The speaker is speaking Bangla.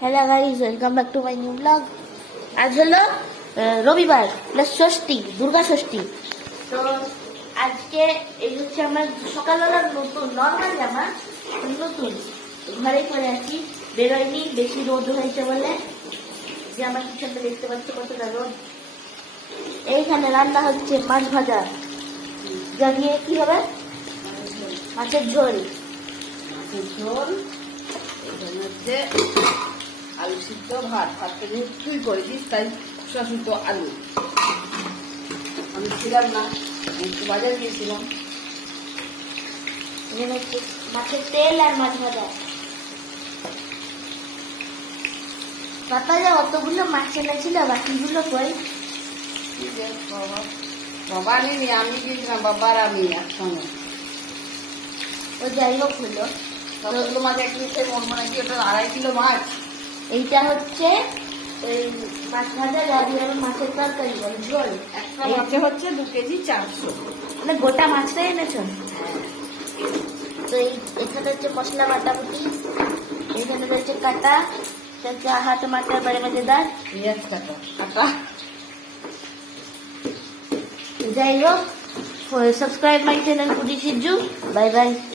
Hello guys, welcome back to my new blog. আজ হলো রবিবার প্লাস ষষ্ঠী, দুর্গা ষষ্ঠী। তো আজকে এই হচ্ছে আমার সকালবেলার নতুন নর্মাল জামা, নতুন ঘরেই পরে আছি, বেরোয়নি, বেশি রোদ হয়েছে বলে। যে আমার পিছনে দেখতে পাচ্ছ কতটা রোদ। এইখানে রান্না হচ্ছে মাছ ভাজা, যা দিয়ে কি হবে, মাছের ঝোল। ঝোল এখানে হচ্ছে আলু সিদ্ধ, ভাতটা যেহেতু তুই করে দিস তাই খোসা শুদ্ধ আলু। আমি ছিলাম না, একটু বাজারে গিয়েছিলাম। এখানে হচ্ছে মাছের তেল আর মাছ ভাজা। বাবা যা অতগুলো মাছ এনেছিল, বাকিগুলো কই? বাবা আনিনি, আমি গিয়েছিলাম, বাবা আর আমি একসঙ্গে। ও যাই হোক হলো। কতগুলো মাছ এক কিলো, মন মানে কি ওটা 2.5 কিলো মাছ। এইটা হচ্ছে ওই মাছ ভাজা, যা দিয়ে আমি মাছের তরকারি বলে ঝোল। একটা মাছে হচ্ছে 2 কেজি 400। মানে গোটা মাছটাই এনেছো? তো এখানে হচ্ছে মশলা বাটাবুটি, এখানে রয়েছে কাটা, হাত মাটার বাড়ি মজেদার পেঁয়াজ কাটা। যাই হোক, subscribe my channel foodie Siju. Bye by.